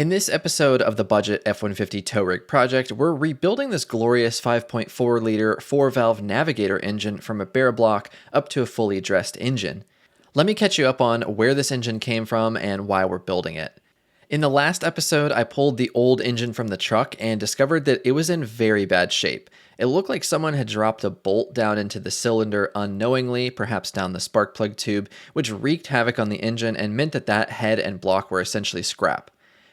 In this episode of the Budget F150 tow rig project, we're rebuilding this glorious 5.4-liter 4-valve Navigator engine from a bare block up to a fully dressed engine. Let me catch you up on where this engine came from and why we're building it. In the last episode, I pulled the old engine from the truck and discovered that it was in very bad shape. It looked like someone had dropped a bolt down into the cylinder unknowingly, perhaps down the spark plug tube, which wreaked havoc on the engine and meant that that head and block were essentially scrap.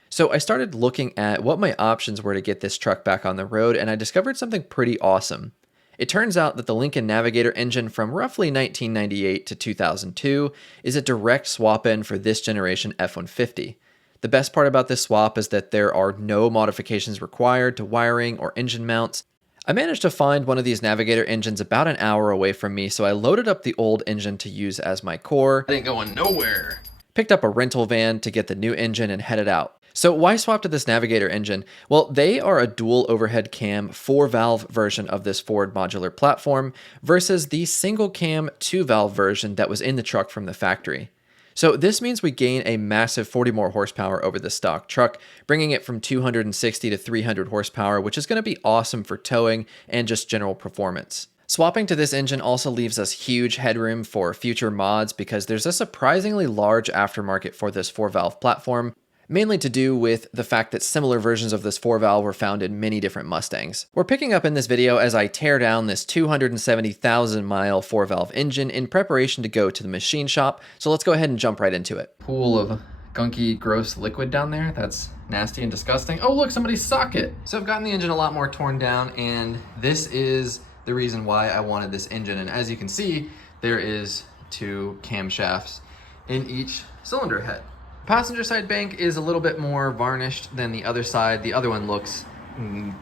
So I started looking at what my options were to get this truck back on the road, and I discovered something pretty awesome. It turns out that the Lincoln Navigator engine from roughly 1998 to 2002 is a direct swap-in for this generation F150. The best part about this swap is that there are no modifications required to wiring or engine mounts. I managed to find one of these Navigator engines about an hour away from me, so I loaded up the old engine to use as my core. I ain't going nowhere. Picked up a rental van to get the new engine and headed out. So why swap to this Navigator engine? Well, they are a dual overhead cam 4-valve version of this Ford modular platform versus the single cam 2-valve version that was in the truck from the factory. So this means we gain a massive 40 more horsepower over the stock truck, bringing it from 260 to 300 horsepower, which is going to be awesome for towing and just general performance. Swapping to this engine also leaves us huge headroom for future mods because there's a surprisingly large aftermarket for this 4-valve platform, mainly to do with the fact that similar versions of this 4-valve were found in many different Mustangs. We're picking up in this video as I tear down this 270,000 mile 4-valve engine in preparation to go to the machine shop, so let's go ahead and jump right into it. Pool of gunky, gross liquid down there. That's nasty and disgusting. Oh, look, somebody's socket. So I've gotten the engine a lot more torn down, and this is the reason why I wanted this engine. And as you can see, there is 2 camshafts in each cylinder head. Passenger side bank is a little bit more varnished than the other side. The other one looks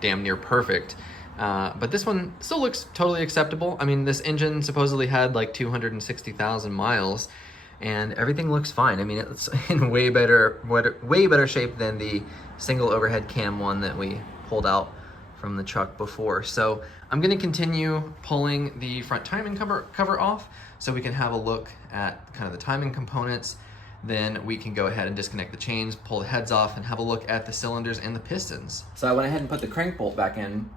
damn near perfect, but this one still looks totally acceptable. I mean, this engine supposedly had like 260,000 miles, and everything looks fine. I mean, it's in way better shape than the single overhead cam one that we pulled out from the truck before. So I'm going to continue pulling the front timing cover off so we can have a look at kind of the timing components. Then we can go ahead and disconnect the chains, pull the heads off, and have a look at the cylinders and the pistons. So I went ahead and put the crank bolt back in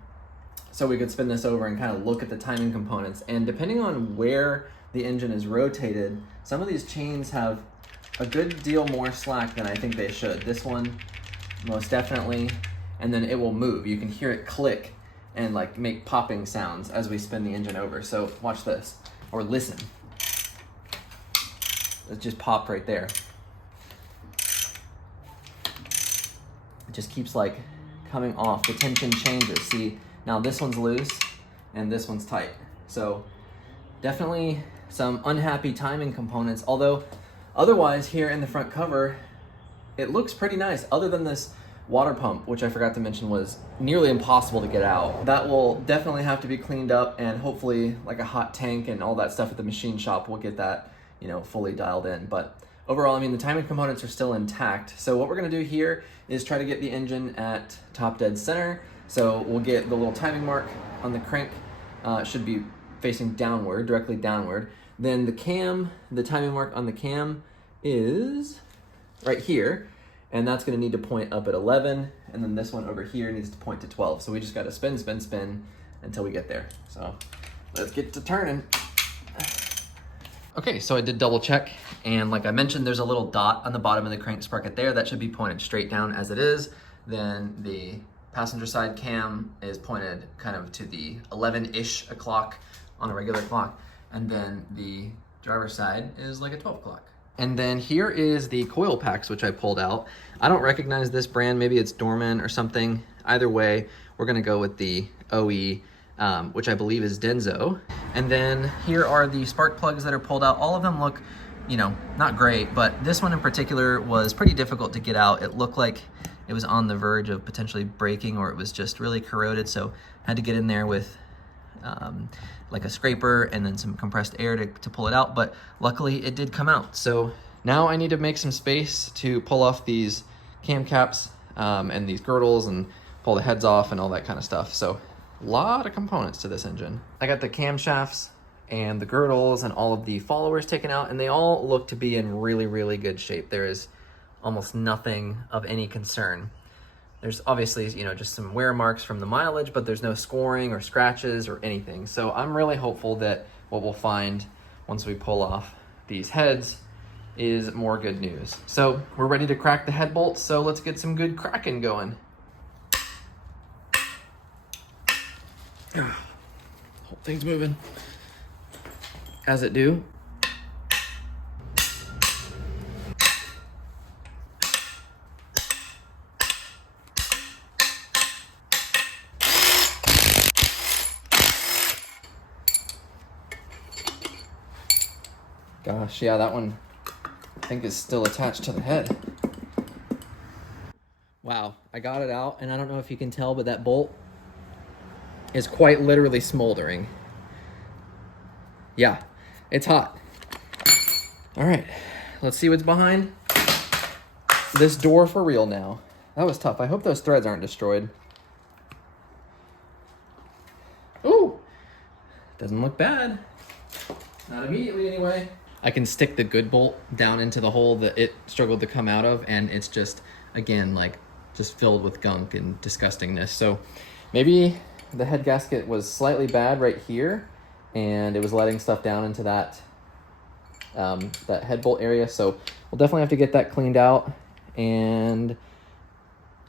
so we could spin this over and kind of look at the timing components. And depending on where the engine is rotated, some of these chains have a good deal more slack than I think they should. This one, most definitely, and then it will move. You can hear it click and like make popping sounds as we spin the engine over. So watch this, or listen. It just popped right there. It just keeps like coming off. The tension changes. See, now this one's loose and this one's tight. So definitely some unhappy timing components, although otherwise here in the front cover, it looks pretty nice other than this water pump, which I forgot to mention was nearly impossible to get out. That will definitely have to be cleaned up, and hopefully like a hot tank and all that stuff at the machine shop will get that, you know, fully dialed in. But overall, I mean, the timing components are still intact. So what we're gonna do here is try to get the engine at top dead center. So we'll get the little timing mark on the crank, should be facing downward, directly downward. Then the cam, the timing mark on the cam is right here, and that's gonna need to point up at 11, and then this one over here needs to point to 12. So we just gotta spin, spin, spin until we get there. So let's get to turning. Okay, so I did double check, and like I mentioned, there's a little dot on the bottom of the crank sprocket there. That should be pointed straight down as it is. Then the passenger side cam is pointed kind of to the 11-ish o'clock on a regular clock, and then the driver's side is like a 12 o'clock. And then here is the coil packs, which I pulled out. I don't recognize this brand. Maybe it's Dorman or something. Either way, we're gonna go with the OE, which I believe is Denso. And then here are the spark plugs that are pulled out. All of them look, you know, not great, but this one in particular was pretty difficult to get out. It looked like it was on the verge of potentially breaking, or it was just really corroded. So I had to get in there with like a scraper and then some compressed air to pull it out, but luckily it did come out. So now I need to make some space to pull off these cam caps and these girdles and pull the heads off and all that kind of stuff. So a lot of components to this engine. I got the camshafts and the girdles and all of the followers taken out, and they all look to be in really, really good shape. There is almost nothing of any concern. There's obviously, you know, just some wear marks from the mileage, but there's no scoring or scratches or anything. So I'm really hopeful that what we'll find once we pull off these heads is more good news. So we're ready to crack the head bolts, so let's get some good cracking going. Whole thing's moving. As it do. Gosh, yeah, that one I think is still attached to the head. Wow, I got it out, and I don't know if you can tell, but that bolt is quite literally smoldering. Yeah, it's hot. All right, let's see what's behind this door for real now. That was tough. I hope those threads aren't destroyed. Ooh, doesn't look bad. Not immediately anyway. I can stick the good bolt down into the hole that it struggled to come out of, and it's just, again, like just filled with gunk and disgustingness. So maybe the head gasket was slightly bad right here, and it was letting stuff down into that that head bolt area. So we'll definitely have to get that cleaned out and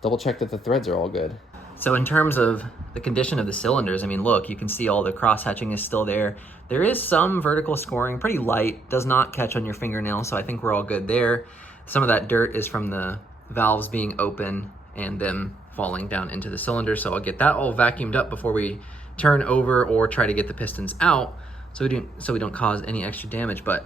double check that the threads are all good. So in terms of the condition of the cylinders, I mean, look, you can see all the cross hatching is still there. There is some vertical scoring, pretty light, does not catch on your fingernail, so I think we're all good there. Some of that dirt is from the valves being open and them falling down into the cylinder, so I'll get that all vacuumed up before we turn over or try to get the pistons out so we don't cause any extra damage. But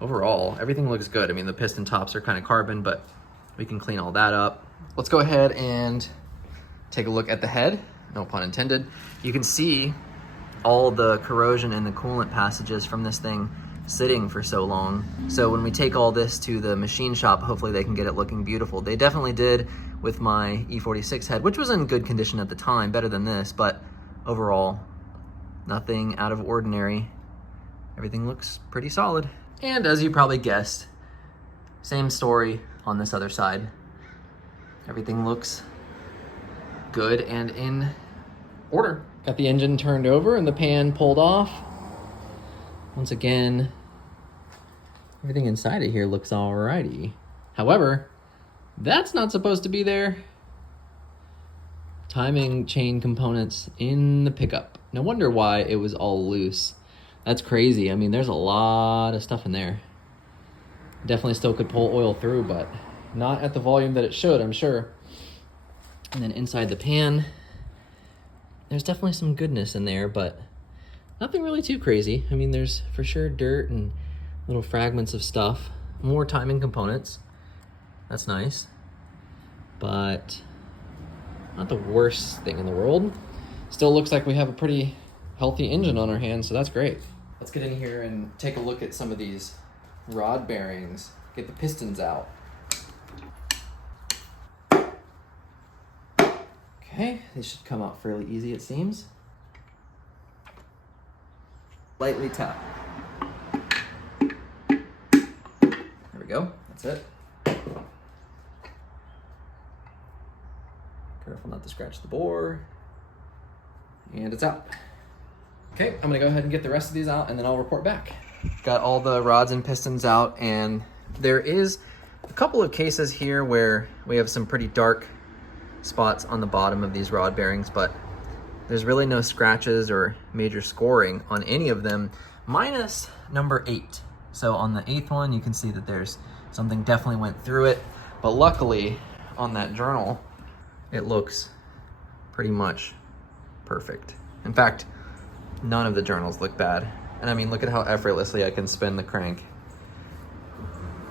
overall, everything looks good. I mean, the piston tops are kind of carbon, but we can clean all that up. Let's go ahead and take a look at the head, no pun intended. You can see all the corrosion and the coolant passages from this thing sitting for so long. So when we take all this to the machine shop, hopefully they can get it looking beautiful. They definitely did with my E46 head, which was in good condition at the time, better than this, but overall, nothing out of ordinary. Everything looks pretty solid. And as you probably guessed, same story on this other side. Everything looks good and in order. Got the engine turned over and the pan pulled off. Once again, everything inside of here looks alrighty. However, that's not supposed to be there. Timing chain components in the pickup. No wonder why it was all loose. That's crazy. I mean, there's a lot of stuff in there. Definitely still could pull oil through, but not at the volume that it should, I'm sure. And then inside the pan, there's definitely some goodness in there, but nothing really too crazy. I mean, there's for sure dirt and little fragments of stuff. More timing components. That's nice. But not the worst thing in the world. Still looks like we have a pretty healthy engine on our hands, so that's great. Let's get in here and take a look at some of these rod bearings. Get the pistons out. Okay, they should come out fairly easy, it seems. Lightly tap. There we go, that's it. Careful not to scratch the bore. And it's out. Okay, I'm gonna go ahead and get the rest of these out and then I'll report back. Got all the rods and pistons out, and there is a couple of cases here where we have some pretty dark spots on the bottom of these rod bearings, but there's really no scratches or major scoring on any of them, minus number 8. So on the 8th one, you can see that there's something definitely went through it, but luckily on that journal, it looks pretty much perfect. In fact, none of the journals look bad. And I mean, look at how effortlessly I can spin the crank.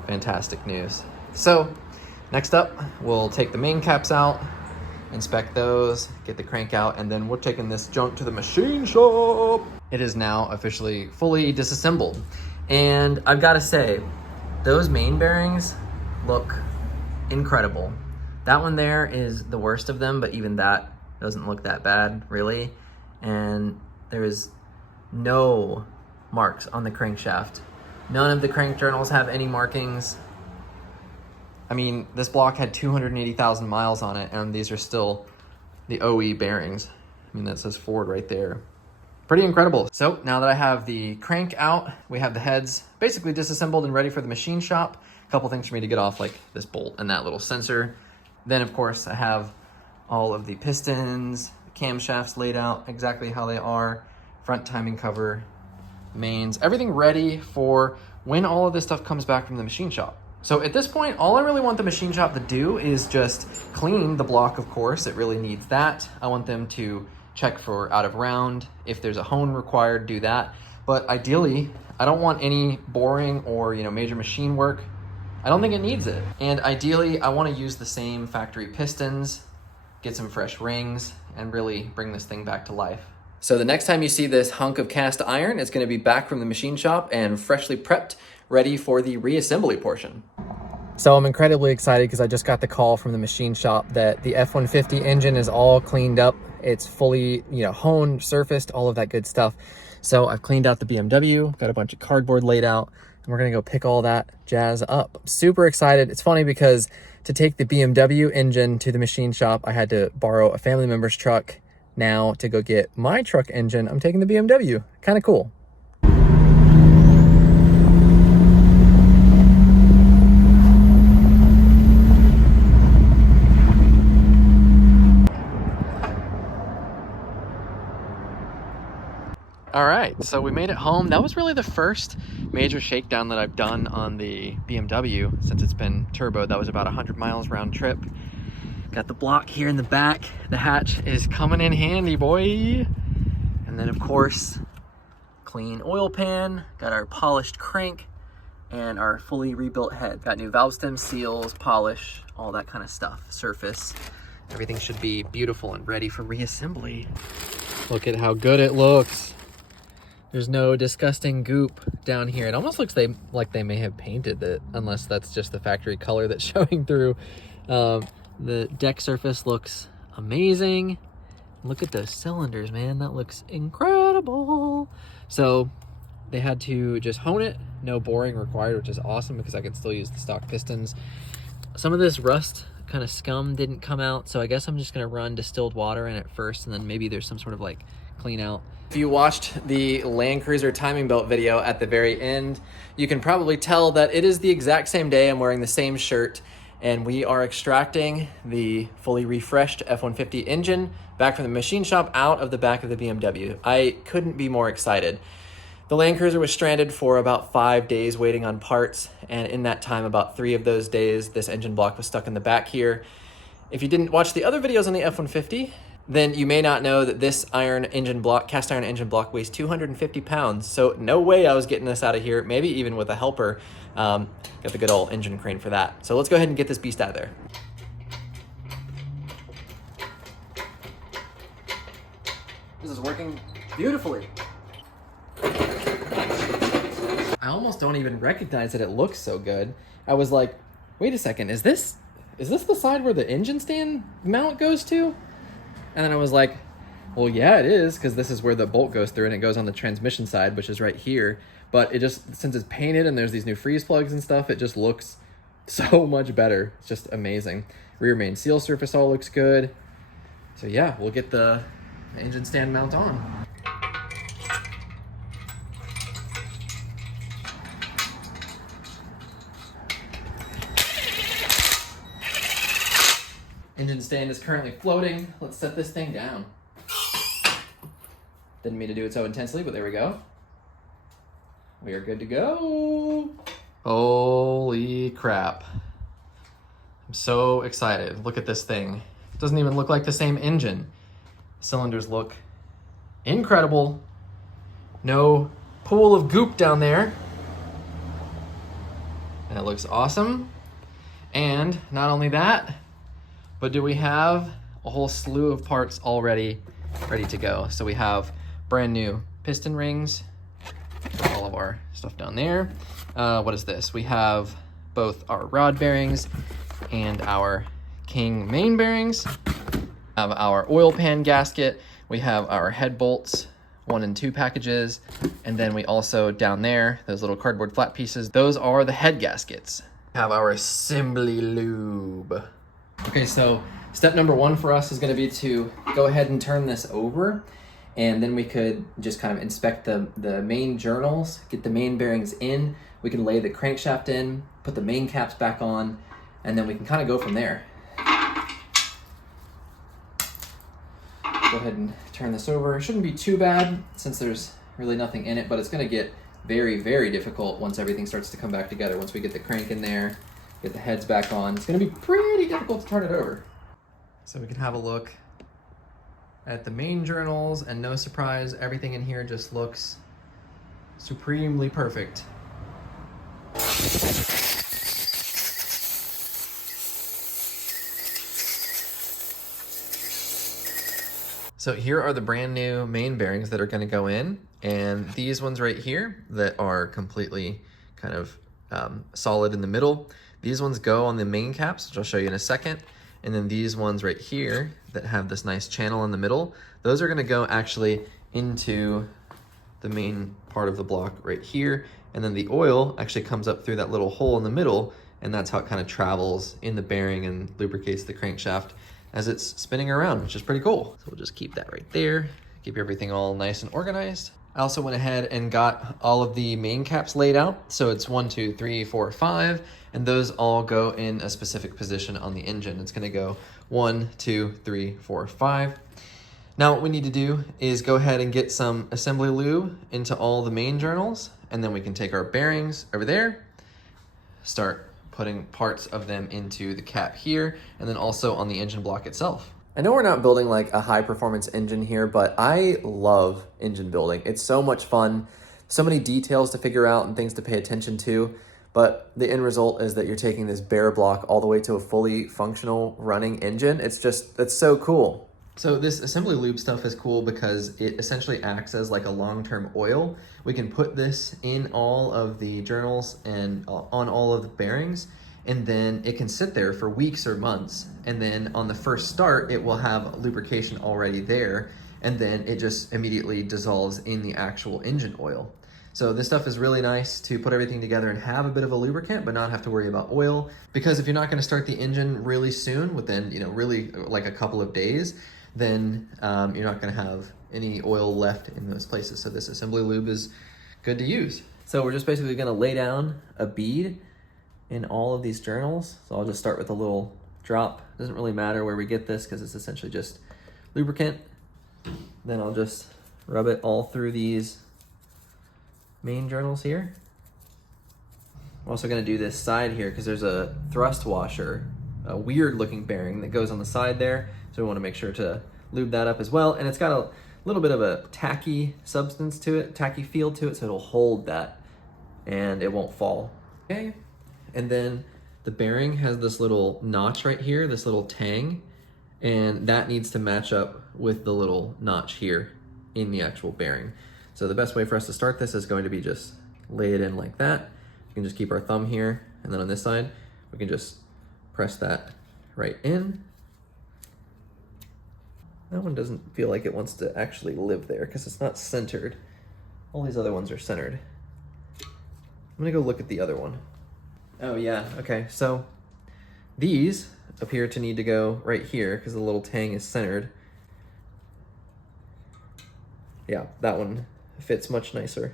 Fantastic news. So next up, we'll take the main caps out, inspect those, get the crank out, and then we're taking this junk to the machine shop. It is now officially fully disassembled. And I've got to say, those main bearings look incredible. That one there is the worst of them, but even that doesn't look that bad, really. And there is no marks on the crankshaft. None of the crank journals have any markings. I mean, this block had 280,000 miles on it, and these are still the OE bearings. I mean, that says Ford right there. Pretty incredible. So now that I have the crank out, we have the heads basically disassembled and ready for the machine shop. A couple things for me to get off, like this bolt and that little sensor. Then, of course, I have all of the pistons, camshafts laid out exactly how they are, front timing cover, mains, everything ready for when all of this stuff comes back from the machine shop. So at this point, all I really want the machine shop to do is just clean the block, of course. It really needs that. I want them to check for out of round. If there's a hone required, do that. But ideally, I don't want any boring or major machine work. I don't think it needs it. And ideally, I want to use the same factory pistons, get some fresh rings, and really bring this thing back to life. So the next time you see this hunk of cast iron, it's going to be back from the machine shop and freshly prepped, ready for the reassembly portion. So I'm incredibly excited because I just got the call from the machine shop that the F-150 engine is all cleaned up. It's fully, honed, surfaced, all of that good stuff. So I've cleaned out the BMW, got a bunch of cardboard laid out, and we're gonna go pick all that jazz up. I'm super excited. It's funny because to take the BMW engine to the machine shop, I had to borrow a family member's truck. Now to go get my truck engine, I'm taking the BMW. Kind of cool. All right, so we made it home. That was really the first major shakedown that I've done on the BMW since it's been turbo. That was about 100 miles round trip. Got the block here in the back. The hatch is coming in handy, boy. And then of course, clean oil pan, got our polished crank, and our fully rebuilt head. Got new valve stem seals, polish, all that kind of stuff, surface. Everything should be beautiful and ready for reassembly. Look at how good it looks. There's no disgusting goop down here. It almost looks like they may have painted it, unless that's just the factory color that's showing through. The deck surface looks amazing. Look at those cylinders, man. That looks incredible. So they had to just hone it. No boring required, which is awesome because I can still use the stock pistons. Some of this rust kind of scum didn't come out, so I guess I'm just gonna run distilled water in it first, and then maybe there's some sort of like clean out. If you watched the Land Cruiser timing belt video at the very end, you can probably tell that it is the exact same day. I'm wearing the same shirt, and we are extracting the fully refreshed F-150 engine back from the machine shop out of the back of the BMW. I couldn't be more excited. The Land Cruiser was stranded for about 5 days waiting on parts, and in that time, about 3 of those days, this engine block was stuck in the back here. If you didn't watch the other videos on the F-150, then you may not know that this cast iron engine block weighs 250 pounds. So no way I was getting this out of here, maybe even with a helper. Got the good old engine crane for that. So let's go ahead and get this beast out of there. This is working beautifully. I almost don't even recognize that it looks so good. I was like, wait a second, is this the side where the engine stand mount goes to? And then I was like, well, yeah, it is, because this is where the bolt goes through, and it goes on the transmission side, which is right here. But it just, since it's painted and there's these new freeze plugs and stuff, it just looks so much better. It's just amazing. Rear main seal surface all looks good. So yeah, we'll get the engine stand mount on. Engine stand is currently floating. Let's set this thing down. Didn't mean to do it so intensely, but there we go. We are good to go. Holy crap. I'm so excited. Look at this thing. It doesn't even look like the same engine. Cylinders look incredible. No pool of goop down there. And it looks awesome. And not only that, but do we have a whole slew of parts already ready to go. So we have brand new piston rings, all of our stuff down there. What is this? We have both our rod bearings and our King main bearings. We have our oil pan gasket. We have our head bolts, 1 and 2 packages. And then we also, down there, those little cardboard flat pieces, those are the head gaskets. Have our assembly lube. Okay, so step number one for us is gonna be to go ahead and turn this over, and then we could just kind of inspect the main journals, get the main bearings in, we can lay the crankshaft in, put the main caps back on, and then we can kind of go from there. Go ahead and turn this over. It shouldn't be too bad since there's really nothing in it, but it's gonna get very, very difficult once everything starts to come back together. Once we get the crank in there, get the heads back on, it's gonna be pretty difficult to turn it over. So we can have a look at the main journals, and no surprise, everything in here just looks supremely perfect. So here are the brand new main bearings that are going to go in, and these ones right here that are completely kind of solid in the middle, these ones go on the main caps, which I'll show you in a second. And then these ones right here that have this nice channel in the middle, those are going to go actually into the main part of the block right here. And then the oil actually comes up through that little hole in the middle, and that's how it kind of travels in the bearing and lubricates the crankshaft as it's spinning around, which is pretty cool. So we'll just keep that right there, keep everything all nice and organized. I also went ahead and got all of the main caps laid out. So it's 1, 2, 3, 4, 5, and those all go in a specific position on the engine. It's gonna go 1, 2, 3, 4, 5. Now what we need to do is go ahead and get some assembly lube into all the main journals, and then we can take our bearings over there, start putting parts of them into the cap here, and then also on the engine block itself. I know we're not building like a high performance engine here, but I love engine building. It's so much fun, so many details to figure out and things to pay attention to, but the end result is that you're taking this bare block all the way to a fully functional running engine. It's so cool. So this assembly lube stuff is cool because it essentially acts as like a long-term oil. We can put this in all of the journals and on all of the bearings, and then it can sit there for weeks or months. And then on the first start, it will have lubrication already there, and then it just immediately dissolves in the actual engine oil. So this stuff is really nice to put everything together and have a bit of a lubricant, but not have to worry about oil. Because if you're not gonna start the engine really soon, within really like a couple of days, then you're not gonna have any oil left in those places. So this assembly lube is good to use. So we're just basically gonna lay down a bead in all of these journals. So I'll just start with a little drop. Doesn't really matter where we get this because it's essentially just lubricant. Then I'll just rub it all through these main journals here. I'm also gonna do this side here because there's a thrust washer, a weird looking bearing that goes on the side there. So we wanna make sure to lube that up as well. And it's got a little bit of a tacky substance to it, tacky feel to it, so it'll hold that and it won't fall. Okay. And then the bearing has this little notch right here, this little tang, and that needs to match up with the little notch here in the actual bearing. So the best way for us to start this is going to be just lay it in like that. We can just keep our thumb here, and then on this side, we can just press that right in. That one doesn't feel like it wants to actually live there because it's not centered. All these other ones are centered. I'm gonna go look at the other one. Oh yeah, okay, so these appear to need to go right here because the little tang is centered. Yeah, that one fits much nicer.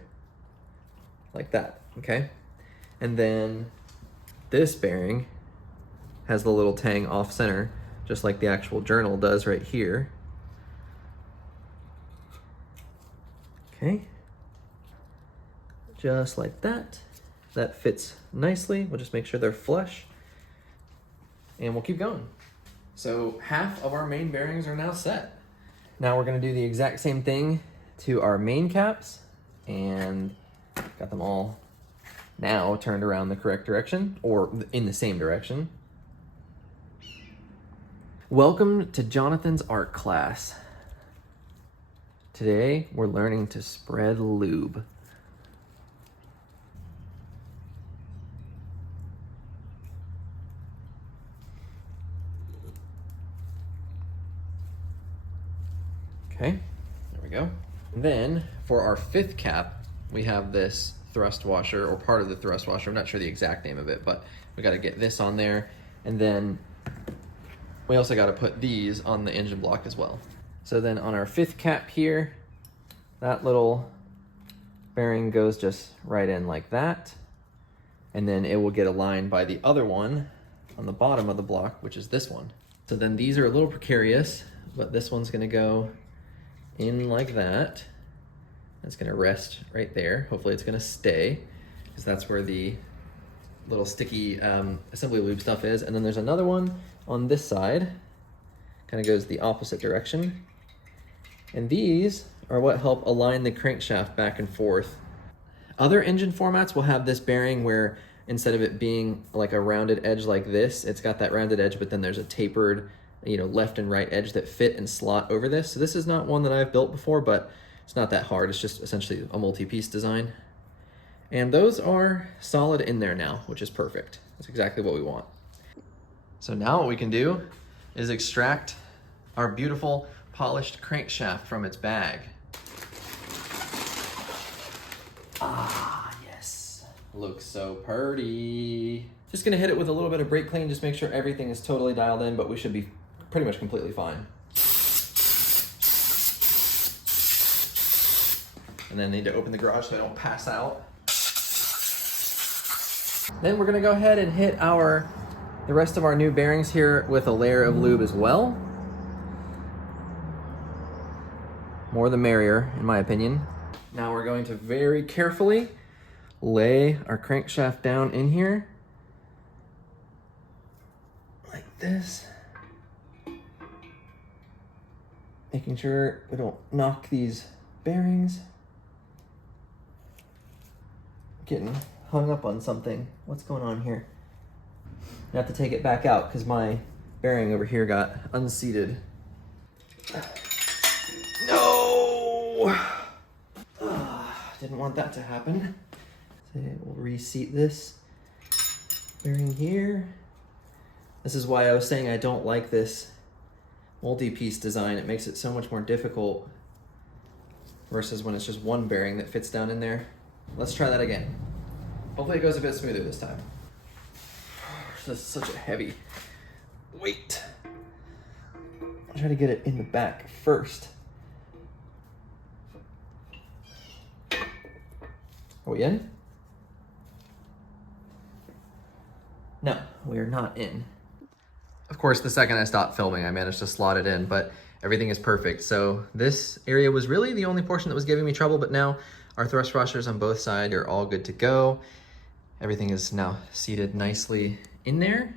Like that, okay? And then this bearing has the little tang off center, just like the actual journal does right here. Okay, just like that. That fits nicely. We'll just make sure they're flush and we'll keep going. So half of our main bearings are now set. Now we're gonna do the exact same thing to our main caps, and got them all now turned around the correct direction, or in the same direction. Welcome to Jonathan's art class. Today we're learning to spread lube. Okay, there we go. And then for our fifth cap, we have this thrust washer, or part of the thrust washer. I'm not sure the exact name of it, but we got to get this on there. And then we also got to put these on the engine block as well. So then on our 5th cap here, that little bearing goes just right in like that. And then it will get aligned by the other one on the bottom of the block, which is this one. So then these are a little precarious, but this one's gonna go in like that. It's gonna rest right there. Hopefully it's gonna stay, because that's where the little sticky assembly lube stuff is. And then there's another one on this side, kind of goes the opposite direction. And these are what help align the crankshaft back and forth. Other engine formats will have this bearing where instead of it being like a rounded edge like this, it's got that rounded edge, but then there's a tapered, left and right edge that fit and slot over this. So this is not one that I've built before, but it's not that hard. It's just essentially a multi-piece design. And those are solid in there now, which is perfect. That's exactly what we want. So now what we can do is extract our beautiful polished crankshaft from its bag. Ah, yes. Looks so pretty. Just gonna hit it with a little bit of brake clean, just make sure everything is totally dialed in, but we should be pretty much completely fine. And then need to open the garage so I don't pass out. Then we're gonna go ahead and hit the rest of our new bearings here with a layer of lube as well. More the merrier, in my opinion. Now we're going to very carefully lay our crankshaft down in here, like this. Making sure we don't knock these bearings. Getting hung up on something. What's going on here? I have to take it back out because my bearing over here got unseated. No! Didn't want that to happen. So we'll reseat this bearing here. This is why I was saying I don't like this multi-piece design. It makes it so much more difficult versus when it's just one bearing that fits down in there. Let's try that again. Hopefully it goes a bit smoother this time. This is such a heavy weight. I'll try to get it in the back first. Are we in? No, we are not in. Of course, the second I stopped filming, I managed to slot it in, but everything is perfect. So this area was really the only portion that was giving me trouble, but now our thrust washers on both sides are all good to go. Everything is now seated nicely in there.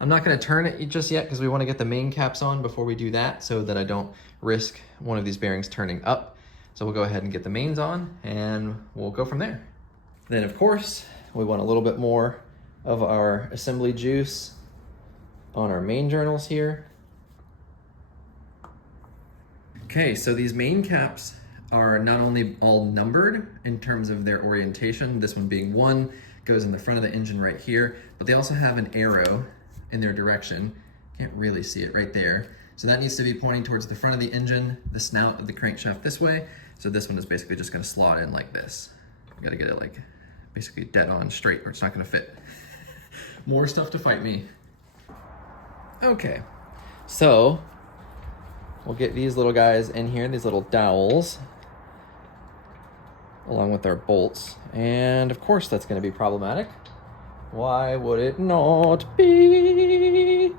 I'm not gonna turn it just yet because we wanna get the main caps on before we do that so that I don't risk one of these bearings turning up. So we'll go ahead and get the mains on and we'll go from there. Then of course, we want a little bit more of our assembly juice on our main journals here. Okay, so these main caps are not only all numbered in terms of their orientation, this one being 1, goes in the front of the engine right here, but they also have an arrow in their direction. Can't really see it right there. So that needs to be pointing towards the front of the engine, the snout of the crankshaft this way. So this one is basically just gonna slot in like this. We gotta get it like basically dead on straight or it's not gonna fit. More stuff to fight me. Okay, so we'll get these little guys in here, these little dowels, along with our bolts. And of course that's gonna be problematic. Why would it not be?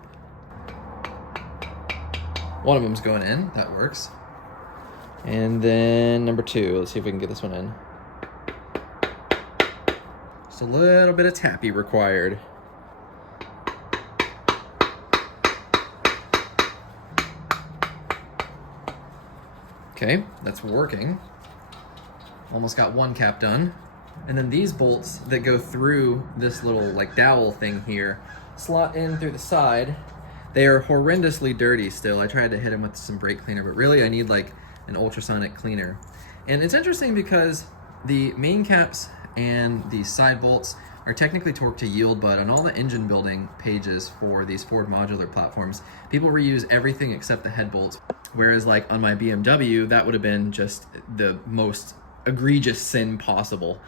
One of them's going in, that works. And then number 2, let's see if we can get this one in. Just a little bit of tappy required. Okay, that's working. Almost got one cap done. And then these bolts that go through this little like dowel thing here slot in through the side. They are horrendously dirty still. I tried to hit them with some brake cleaner, but really I need like an ultrasonic cleaner. And it's interesting because the main caps and the side bolts are technically torque to yield, but on all the engine building pages for these Ford modular platforms, people reuse everything except the head bolts. Whereas like on my BMW, that would have been just the most egregious sin possible.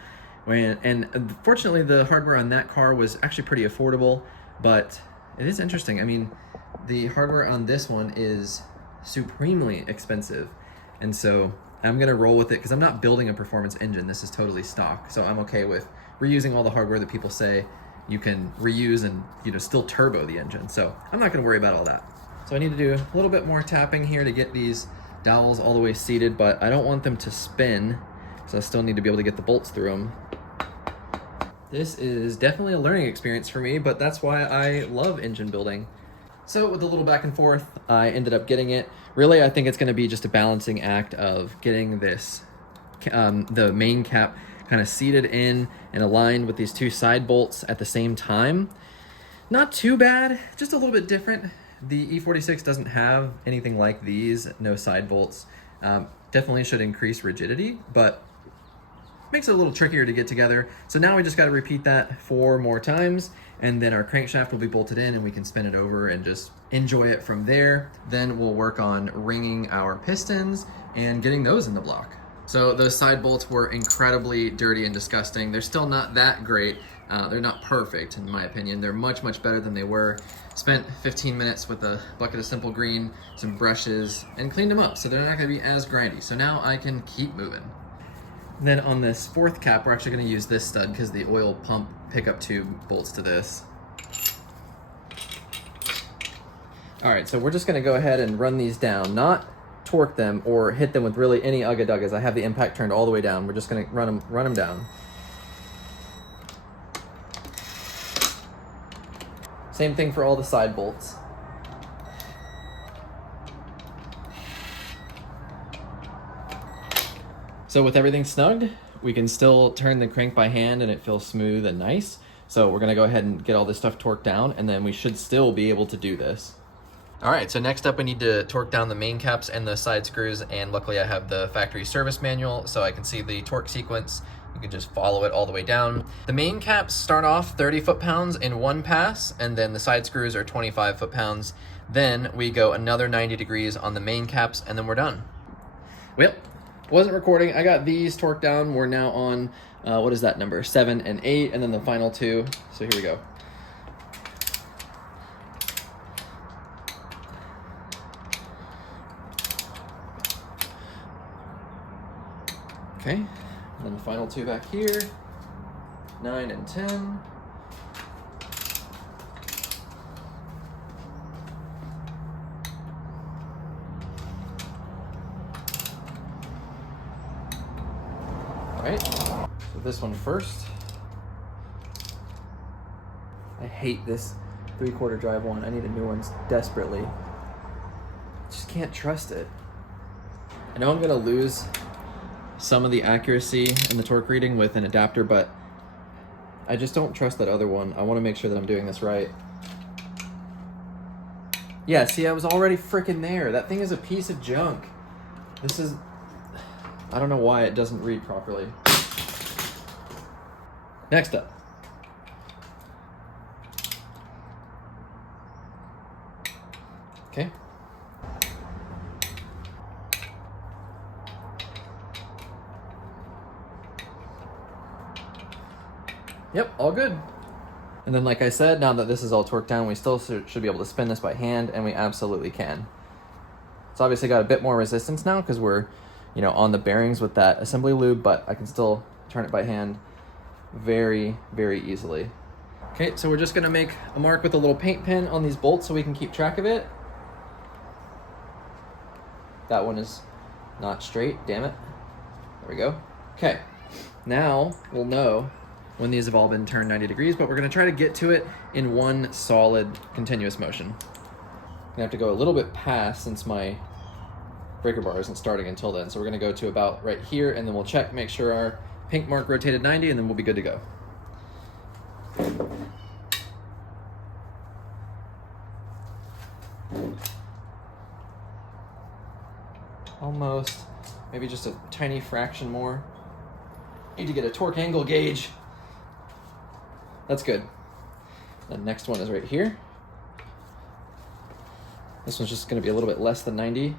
And fortunately, the hardware on that car was actually pretty affordable, but it is interesting. I mean, the hardware on this one is supremely expensive, and so I'm gonna roll with it because I'm not building a performance engine. This is totally stock, so I'm okay with reusing all the hardware that people say you can reuse and, you know, still turbo the engine. So I'm not gonna worry about all that. So I need to do a little bit more tapping here to get these dowels all the way seated, but I don't want them to spin, so I still need to be able to get the bolts through them. This is definitely a learning experience for me, but that's why I love engine building. So with a little back and forth, I ended up getting it. Really, I think it's gonna be just a balancing act of getting this, the main cap kind of seated in and aligned with these two side bolts at the same time. Not too bad, just a little bit different. The E46 doesn't have anything like these, no side bolts. Definitely should increase rigidity, but makes it a little trickier to get together. So now we just got to repeat that 4 more times, and then our crankshaft will be bolted in and we can spin it over and just enjoy it from there. Then we'll work on ringing our pistons and getting those in the block. So those side bolts were incredibly dirty and disgusting. They're still not that great. They're not perfect in my opinion. They're much, much better than they were. Spent 15 minutes with a bucket of simple green, some brushes, and cleaned them up so they're not gonna be as grindy. So now I can keep moving. And then on this 4th cap, we're actually gonna use this stud because the oil pump pickup tube bolts to this. All right, so we're just gonna go ahead and run these down, not torque them or hit them with really any ugga-duggas. I have the impact turned all the way down. We're just gonna run them down. Same thing for all the side bolts. So with everything snugged, we can still turn the crank by hand and it feels smooth and nice. So we're gonna go ahead and get all this stuff torqued down, and then we should still be able to do this. All right, so next up we need to torque down the main caps and the side screws, and luckily I have the factory service manual so I can see the torque sequence. You can just follow it all the way down. The main caps start off 30 foot-pounds in one pass, and then the side screws are 25 foot-pounds. Then we go another 90 degrees on the main caps, and then we're done. Well, wasn't recording. I got these torqued down. We're now on, what is that number? 7 and 8, and then the final 2. So here we go. Okay, and then the final 2 back here, 9 and 10. All right, so this one first. I hate this 3/4 drive one. I need a new one desperately. Just can't trust it. I know I'm gonna lose some of the accuracy in the torque reading with an adapter, but I just don't trust that other one. I want to make sure that I'm doing this right. Yeah, see, I was already freaking there. That thing is a piece of junk. This is, I don't know why it doesn't read properly. Next up. Okay. Yep, all good. And then like I said, now that this is all torqued down, we still should be able to spin this by hand, and we absolutely can. It's obviously got a bit more resistance now because we're, you know, on the bearings with that assembly lube, but I can still turn it by hand very, very easily. Okay, so we're just gonna make a mark with a little paint pen on these bolts so we can keep track of it. That one is not straight, damn it. There we go. Okay, now we'll know when these have all been turned 90 degrees, but we're gonna try to get to it in one solid continuous motion. I'm gonna have to go a little bit past since my breaker bar isn't starting until then. So we're gonna go to about right here, and then we'll check, make sure our pink mark rotated 90, and then we'll be good to go. Almost, maybe just a tiny fraction more. Need to get a torque angle gauge. That's good. The next one is right here. This one's just gonna be a little bit less than 90.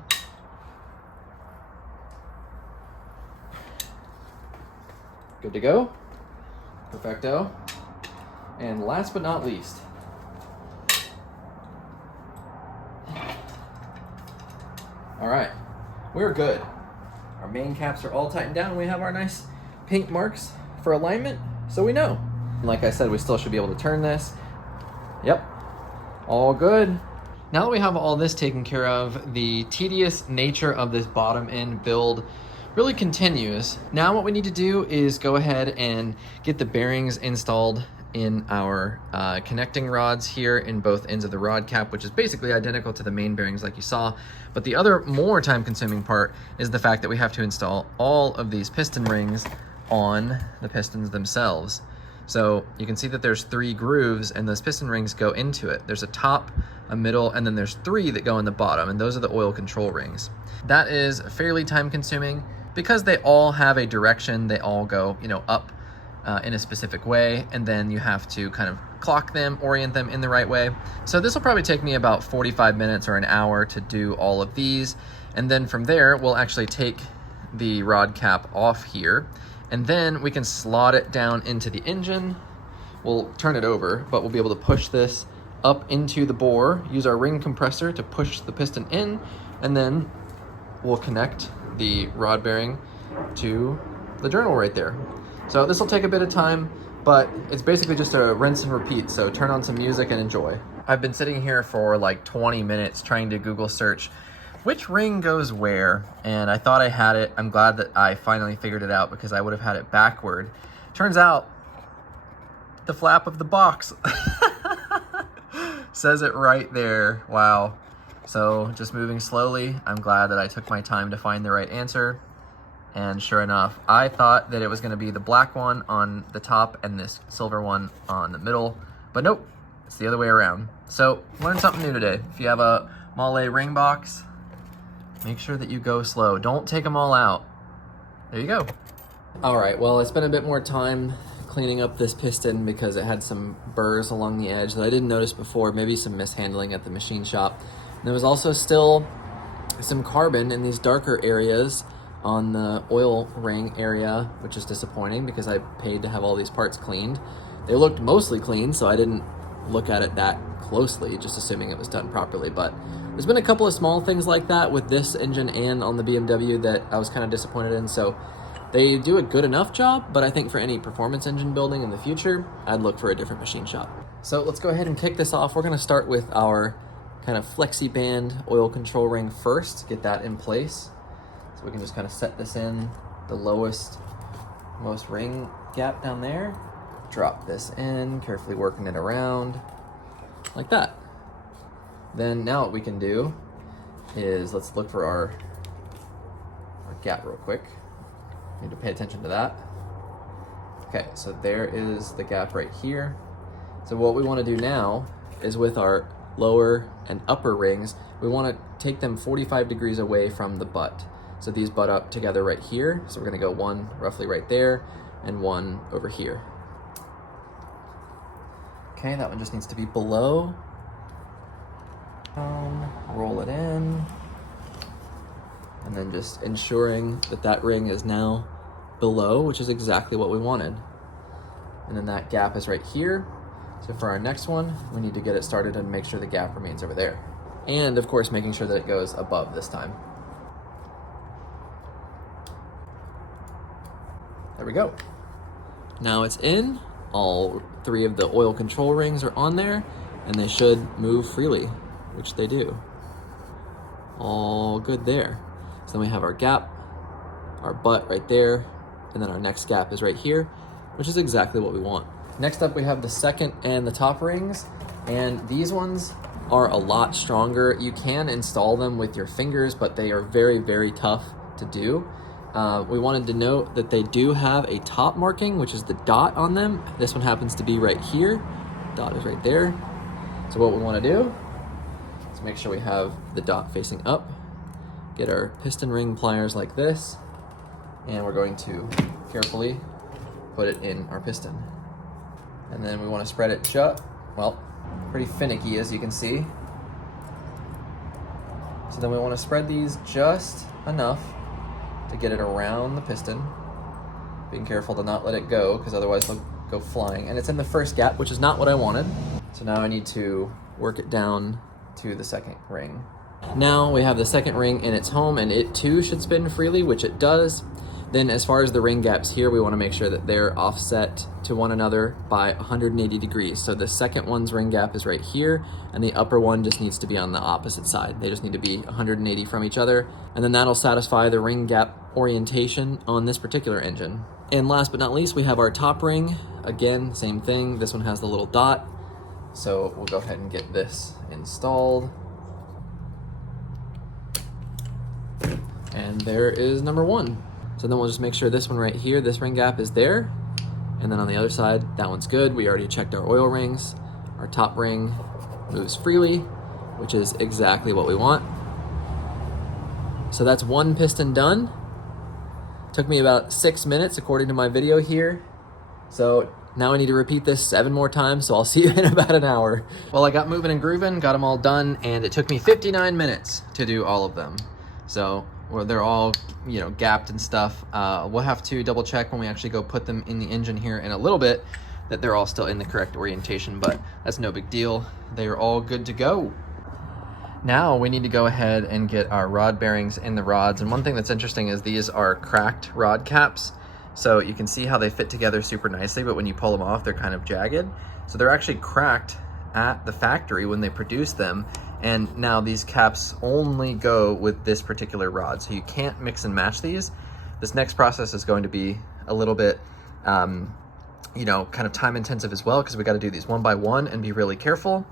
Good to go. Perfecto. And last but not least, all right, we're good. Our main caps are all tightened down. We have our nice pink marks for alignment, so we know. Like I said, we still should be able to turn this. Yep, all good. Now that we have all this taken care of, the tedious nature of this bottom end build really continues. Now what we need to do is go ahead and get the bearings installed in our connecting rods here in both ends of the rod cap, which is basically identical to the main bearings like you saw. But the other more time consuming part is the fact that we have to install all of these piston rings on the pistons themselves. So you can see that there's 3 grooves and those piston rings go into it. There's a top, a middle, and then there's 3 that go in the bottom, and those are the oil control rings. That is fairly time consuming because they all have a direction. They all go, up in a specific way, and then you have to kind of clock them, orient them in the right way. So this will probably take me about 45 minutes or an hour to do all of these. And then from there, we'll actually take the rod cap off here, and then we can slot it down into the engine. We'll turn it over, but we'll be able to push this up into the bore, use our ring compressor to push the piston in, and then we'll connect the rod bearing to the journal right there. So this will take a bit of time, but it's basically just a rinse and repeat. So turn on some music and enjoy. I've been sitting here for like 20 minutes trying to Google search which ring goes where, and I thought I had it. I'm glad that I finally figured it out because I would have had it backward. Turns out the flap of the box says it right there. Wow. So just moving slowly, I'm glad that I took my time to find the right answer. And sure enough, I thought that it was gonna be the black one on the top and this silver one on the middle, but nope, it's the other way around. So learn something new today. If you have a Malle ring box, make sure that you go slow. Don't take them all out. There you go. All right, well, I spent a bit more time cleaning up this piston because it had some burrs along the edge that I didn't notice before, maybe some mishandling at the machine shop. And there was also still some carbon in these darker areas on the oil ring area, which is disappointing because I paid to have all these parts cleaned. They looked mostly clean, so I didn't look at it that closely, just assuming it was done properly. But there's been a couple of small things like that with this engine and on the BMW that I was kind of disappointed in. So they do a good enough job, but I think for any performance engine building in the future, I'd look for a different machine shop. So let's go ahead and kick this off. We're gonna start with our kind of flexi band oil control ring first, get that in place. We can just kind of set this in the most ring gap down there. Drop this in, carefully working it around like that. Then now what we can do is let's look for our gap real quick. Need to pay attention to that. Okay, so there is the gap right here. So what we want to do now is with our lower and upper rings, we want to take them 45 degrees away from the butt. So these butt up together right here. So we're gonna go one roughly right there and one over here. Okay, that one just needs to be below. Roll it in. And then just ensuring that that ring is now below, which is exactly what we wanted. And then that gap is right here. So for our next one, we need to get it started and make sure the gap remains over there. And of course, making sure that it goes above this time. There we go. Now it's in. All 3 of the oil control rings are on there, and they should move freely, which they do. All good there. So then we have our gap, our butt right there, and then our next gap is right here, which is exactly what we want. Next up, we have the second and the top rings, and these ones are a lot stronger. You can install them with your fingers, but they are very, very tough to do. We wanted to note that they do have a top marking, which is the dot on them. This one happens to be right here. Dot is right there. So what we want to do is make sure we have the dot facing up. Get our piston ring pliers like this, and we're going to carefully put it in our piston. And then we want to spread it pretty finicky, as you can see. So then we want to spread these just enough to get it around the piston, being careful to not let it go, because otherwise they'll go flying. And it's in the first gap, which is not what I wanted. So now I need to work it down to the second ring. Now we have the second ring in its home, and it too should spin freely, which it does. Then as far as the ring gaps here, we want to make sure that they're offset to one another by 180 degrees. So the second one's ring gap is right here, and the upper one just needs to be on the opposite side. They just need to be 180 from each other, and then that'll satisfy the ring gap orientation on this particular engine. And last but not least, we have our top ring. Again, same thing. This one has the little dot. So we'll go ahead and get this installed. And there is number one. So then we'll just make sure this one right here, this ring gap is there. And then on the other side, that one's good. We already checked our oil rings. Our top ring moves freely, which is exactly what we want. So that's one piston done. Took me about 6 minutes according to my video here. So now I need to repeat this 7 more times, so I'll see you in about an hour. Well, I got moving and grooving, got them all done, and it took me 59 minutes to do all of them. So well, they're all, you know, gapped and stuff. We'll have to double check when we actually go put them in the engine here in a little bit that they're all still in the correct orientation, but that's no big deal. They're all good to go. Now we need to go ahead and get our rod bearings in the rods. And one thing that's interesting is these are cracked rod caps. So you can see how they fit together super nicely, but when you pull them off, they're kind of jagged. So they're actually cracked at the factory when they produce them. And now these caps only go with this particular rod. So you can't mix and match these. This next process is going to be a little bit, you know, kind of time intensive as well, because we got to do these one by one and be really careful.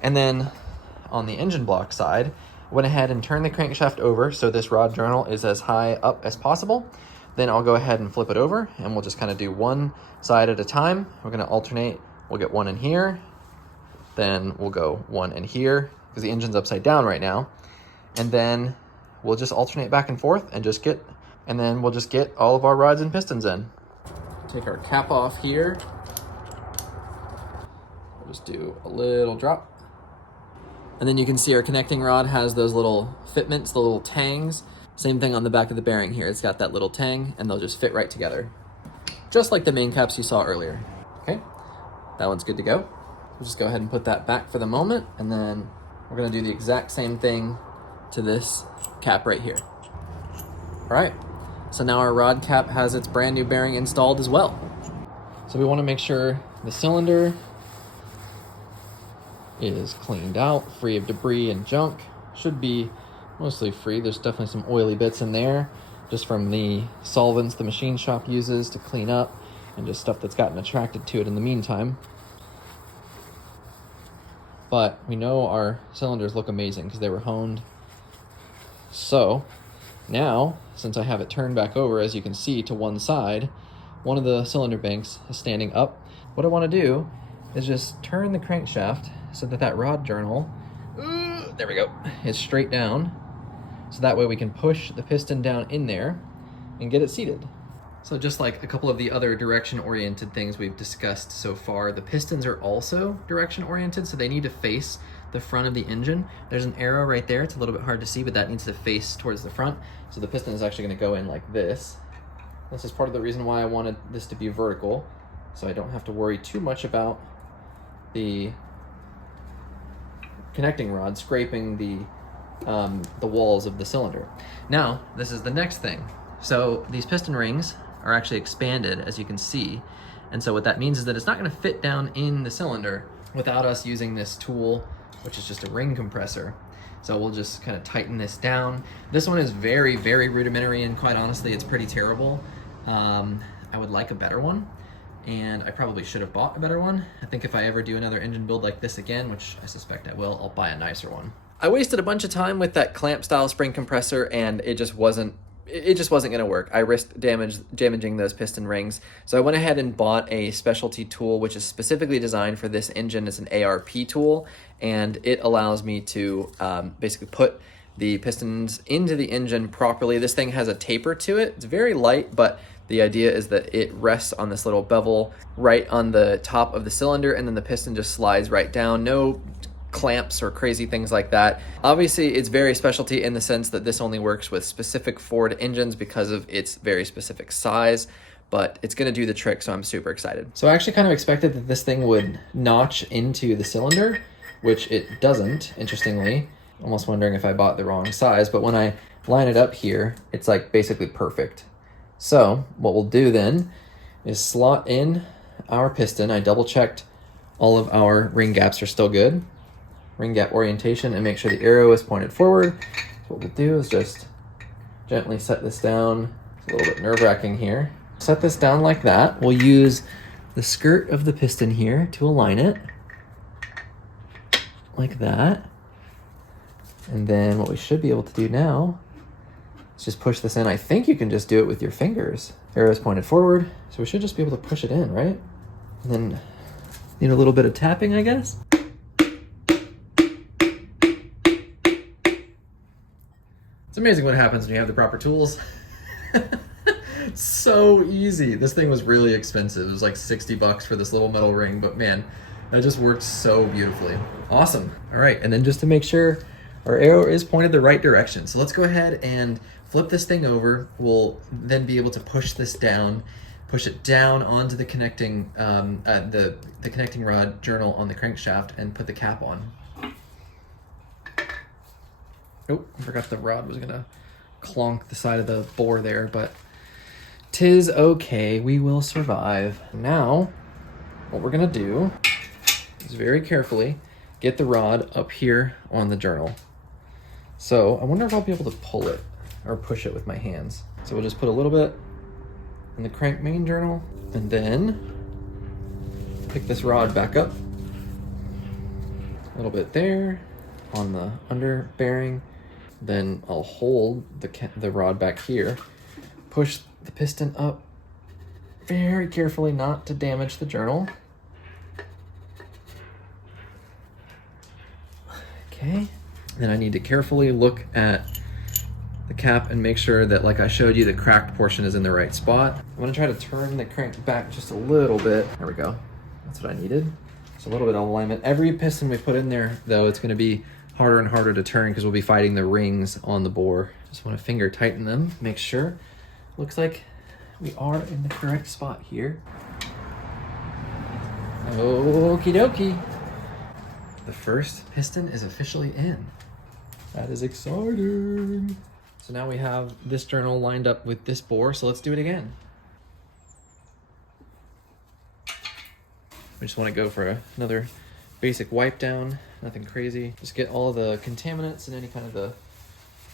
And then on the engine block side, went ahead and turned the crankshaft over so this rod journal is as high up as possible. Then I'll go ahead and flip it over, and we'll just kind of do one side at a time. We're going to alternate. We'll get one in here, then we'll go one in here, because the engine's upside down right now. And then we'll just alternate back and forth and then we'll just get all of our rods and pistons in. Take our cap off here. We'll just do a little drop. And then you can see our connecting rod has those little fitments, the little tangs. Same thing on the back of the bearing here. It's got that little tang, and they'll just fit right together. Just like the main caps you saw earlier. Okay, that one's good to go. We'll just go ahead and put that back for the moment, and then we're gonna do the exact same thing to this cap right here. All right, so now our rod cap has its brand new bearing installed as well. So we wanna make sure the cylinder is cleaned out, free of debris and junk. Should be mostly free. There's definitely some oily bits in there, just from the solvents the machine shop uses to clean up, and just stuff that's gotten attracted to it in the meantime. But we know our cylinders look amazing because they were honed. So now, since I have it turned back over, as you can see, to one side, one of the cylinder banks is standing up. What I want to do is just turn the crankshaft so that that rod journal, there we go, is straight down. So that way we can push the piston down in there and get it seated. So just like a couple of the other direction-oriented things we've discussed so far, the pistons are also direction-oriented, so they need to face the front of the engine. There's an arrow right there. It's a little bit hard to see, but that needs to face towards the front. So the piston is actually going to go in like this. This is part of the reason why I wanted this to be vertical, so I don't have to worry too much about the connecting rod scraping the walls of the cylinder. Now, this is the next thing. So these piston rings are actually expanded, as you can see. And so what that means is that it's not going to fit down in the cylinder without us using this tool, which is just a ring compressor. So we'll just kind of tighten this down. This one is very, very rudimentary, and quite honestly, it's pretty terrible. I would like a better one, and I probably should have bought a better one. I think if I ever do another engine build like this again, which I suspect I will, I'll buy a nicer one. I wasted a bunch of time with that clamp style spring compressor, and it just wasn't gonna work. I risked damaging those piston rings. So I went ahead and bought a specialty tool, which is specifically designed for this engine. It's an ARP tool, and it allows me to basically put the pistons into the engine properly. This thing has a taper to it. It's very light, but the idea is that it rests on this little bevel right on the top of the cylinder, and then the piston just slides right down. No clamps or crazy things like that. Obviously, it's very specialty in the sense that this only works with specific Ford engines because of its very specific size, but it's gonna do the trick, so I'm super excited. So I actually kind of expected that this thing would notch into the cylinder, which it doesn't, interestingly. Almost wondering if I bought the wrong size, but when I line it up here, it's like basically perfect. So what we'll do then is slot in our piston. I double checked all of our ring gaps are still good. Ring gap orientation, and make sure the arrow is pointed forward. So what we'll do is just gently set this down. It's a little bit nerve-wracking here. Set this down like that. We'll use the skirt of the piston here to align it. Like that. And then what we should be able to do now is just push this in. I think you can just do it with your fingers. Arrow is pointed forward, so we should just be able to push it in, right? And then need a little bit of tapping, I guess. It's amazing what happens when you have the proper tools. So easy. This thing was really expensive. It was like 60 bucks for this little metal ring, but man, that just worked so beautifully. Awesome. All right, and then just to make sure our arrow is pointed the right direction. So let's go ahead and flip this thing over. We'll then be able to push this down, push it down onto the connecting the connecting rod journal on the crankshaft, and put the cap on. Oh, I forgot the rod was gonna clonk the side of the bore there, but 'tis okay, we will survive. Now, what we're gonna do is very carefully get the rod up here on the journal. So I wonder if I'll be able to pull it or push it with my hands. So we'll just put a little bit in the crank main journal, and then pick this rod back up. A little bit there on the under bearing. Then I'll hold the rod back here, push the piston up very carefully, not to damage the journal. Okay, then I need to carefully look at the cap and make sure that, like I showed you, the cracked portion is in the right spot. I'm gonna try to turn the crank back just a little bit. There we go, that's what I needed. Just a little bit of alignment. Every piston we put in there, though, it's gonna be harder and harder to turn because we'll be fighting the rings on the bore. Just want to finger tighten them, make sure. Looks like we are in the correct spot here. Okie dokie. The first piston is officially in. That is exciting. So now we have this journal lined up with this bore, so let's do it again. We just want to go for another basic wipe down, nothing crazy. Just get all the contaminants and any kind of the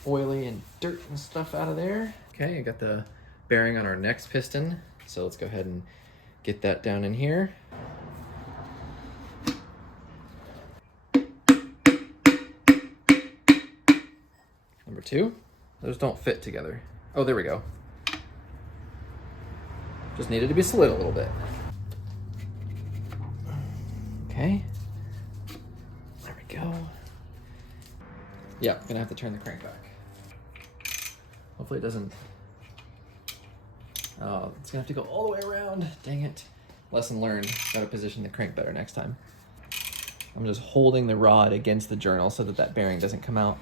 oily and dirt and stuff out of there. Okay, I got the bearing on our next piston, so let's go ahead and get that down in here. Number two, those don't fit together. Oh, there we go. Just needed to be slid a little bit. Okay. There we go. Yeah, gonna have to turn the crank back. Hopefully it doesn't. Oh, it's gonna have to go all the way around. Dang it. Lesson learned. Gotta position the crank better next time. I'm just holding the rod against the journal so that that bearing doesn't come out.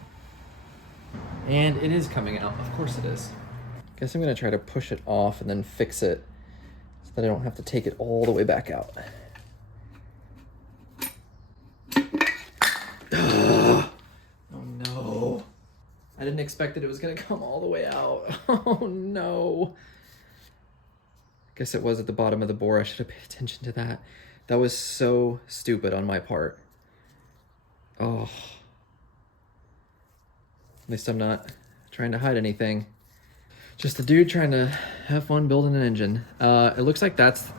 And it is coming out. Of course it is. Guess I'm gonna try to push it off and then fix it so that I don't have to take it all the way back out. Oh no. I didn't expect that it was gonna come all the way out. Oh no. Guess it was at the bottom of the bore. I should have paid attention to that. That was so stupid on my part. Oh. At least I'm not trying to hide anything. Just a dude trying to have fun building an engine. It looks like that's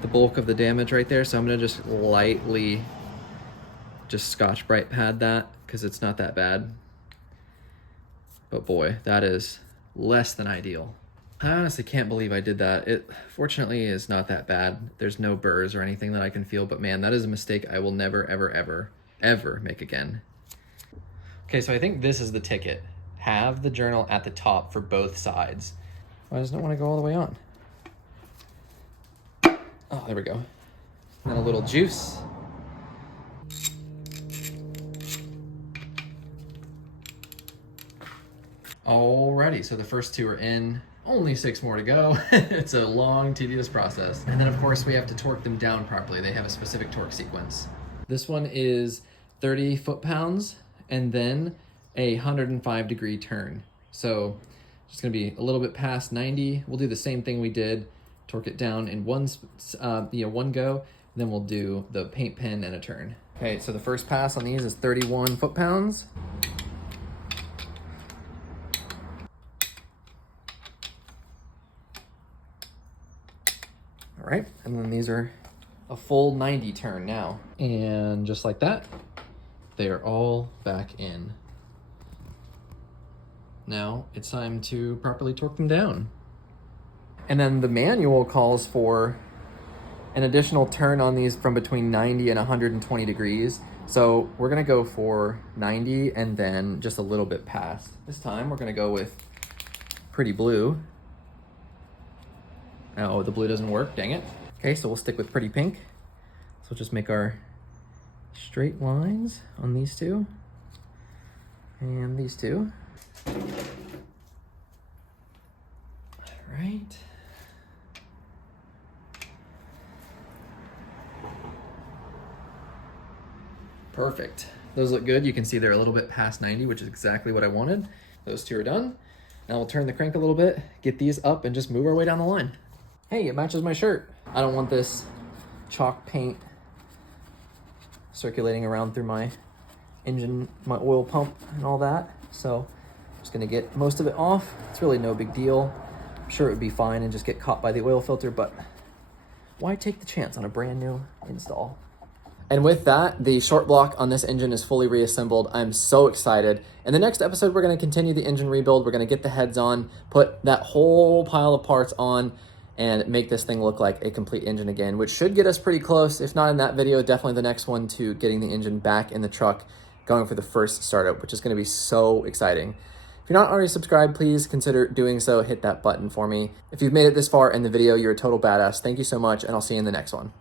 the bulk of the damage right there, so I'm gonna just lightly just Scotch-Brite pad that, because it's not that bad. But boy, that is less than ideal. I honestly can't believe I did that. It fortunately is not that bad. There's no burrs or anything that I can feel, but man, that is a mistake I will never, ever, ever, ever make again. Okay, so I think this is the ticket. Have the journal at the top for both sides. Why doesn't it want to go all the way on? Oh, there we go. And then a little juice. Alrighty, so the first two are in. only 6 more to go. It's a long, tedious process. And then of course we have to torque them down properly. They have a specific torque sequence. This one is 30 foot-pounds and then a 105 degree turn. So just gonna be a little bit past 90. We'll do the same thing we did, torque it down in one go, then we'll do the paint pen and a turn. Okay, so the first pass on these is 31 foot-pounds. All right, and then these are a full 90 turn now. And just like that, they are all back in. Now it's time to properly torque them down. And then the manual calls for an additional turn on these from between 90 and 120 degrees. So we're gonna go for 90 and then just a little bit past. This time we're gonna go with Pretty Blue. Oh, the blue doesn't work, dang it. Okay, so we'll stick with Pretty Pink. So we'll just make our straight lines on these two and these two. All right. Perfect. Those look good. You can see they're a little bit past 90, which is exactly what I wanted. Those two are done. Now we'll turn the crank a little bit, get these up, and just move our way down the line. Hey, it matches my shirt. I don't want this chalk paint circulating around through my engine, my oil pump, and all that. So I'm just gonna get most of it off. It's really no big deal. I'm sure it would be fine and just get caught by the oil filter, but why take the chance on a brand new install? And with that, the short block on this engine is fully reassembled. I'm so excited. In the next episode, we're gonna continue the engine rebuild. We're gonna get the heads on, put that whole pile of parts on, and make this thing look like a complete engine again, which should get us pretty close. If not in that video, definitely the next one, to getting the engine back in the truck, going for the first startup, which is gonna be so exciting. If you're not already subscribed, please consider doing so. Hit that button for me. If you've made it this far in the video, you're a total badass. Thank you so much, and I'll see you in the next one.